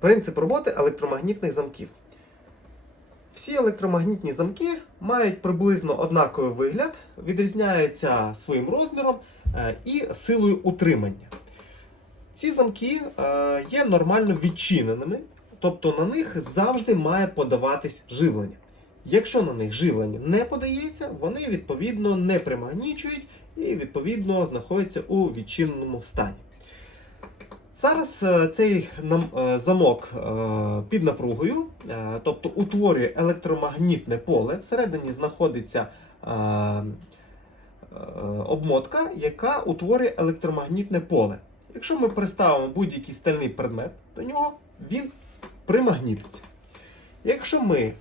Принцип роботи електромагнітних замків. Всі електромагнітні замки мають приблизно однаковий вигляд, відрізняються своїм розміром е, і силою утримання. Ці замки е, є нормально відчиненими, тобто на них завжди має подаватись живлення. Якщо на них живлення не подається, вони відповідно не примагнічують і відповідно знаходяться у відчиненому стані. Зараз е, цей е, замок е, під напругою, тобто утворює електромагнітне поле. Всередині знаходиться обмотка, яка утворює електромагнітне поле. Якщо ми приставимо будь-який стальний предмет до нього, він примагнітиться. Якщо ми,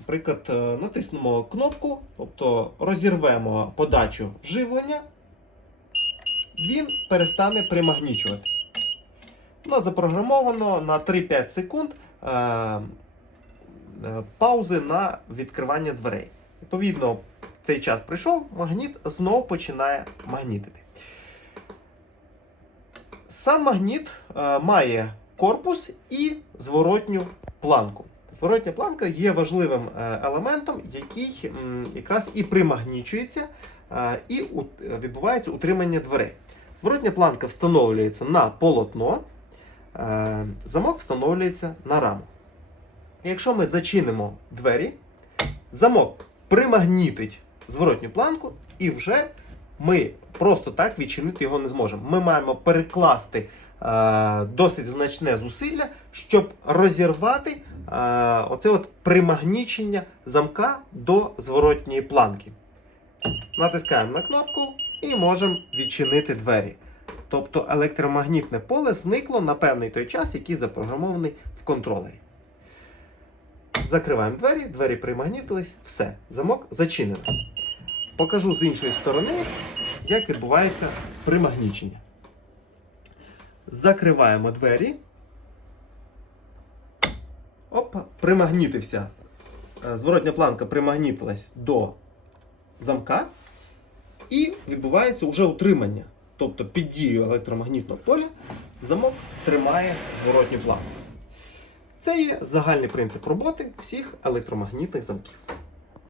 наприклад, натиснемо кнопку, тобто розірвемо подачу живлення, він перестане примагнічувати. Воно запрограмовано на 3-5 секунд е, е, паузи на відкривання дверей. Відповідно, цей час прийшов, магніт знову починає магнітити. Сам магніт е, має корпус і зворотню планку. Зворотня планка є важливим е, елементом, який якраз і примагнічується, е, і відбувається утримання дверей. Зворотня планка встановлюється на полотно, замок встановлюється на раму. Якщо ми зачинимо двері, замок примагнітить зворотню планку, і вже ми просто так відчинити його не зможемо. Ми маємо перекласти е, досить значне зусилля, щоб розірвати е, оце от примагнічення замка до зворотньої планки. Натискаємо на кнопку і можемо відчинити двері. Тобто електромагнітне поле зникло на певний той час, який запрограмований в контролері. Закриваємо двері, двері примагнітились, все, замок зачинено. Покажу з іншої сторони, як відбувається примагнічення. Закриваємо двері. Оп, примагнітився. Е, Зворотня планка примагнітилась до замка. І відбувається вже утримання. Тобто під дією електромагнітного поля замок тримає зворотню планку. Це є загальний принцип роботи всіх електромагнітних замків.